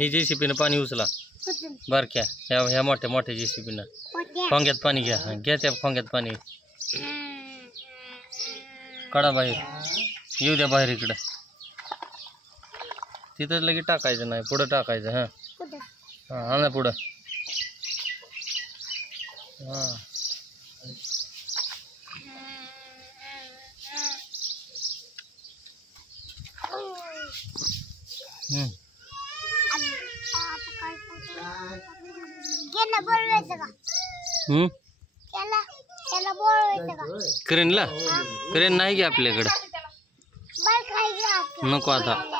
ही जेसीबीनं पाणी उचला बारक्या ह्या मोठ्या मोठ्या जेसीबीनं खोंग्यात पाणी घ्या घ्या त्या खोंग्यात पाणी काढा बाहेर येऊ द्या बाहेर इकडं तिथं लगेच टाकायचं नाही पुढं टाकायचं हां हां आणा पुढं हां क्रेनला क्रेन नाही की आपल्याकडं नको आता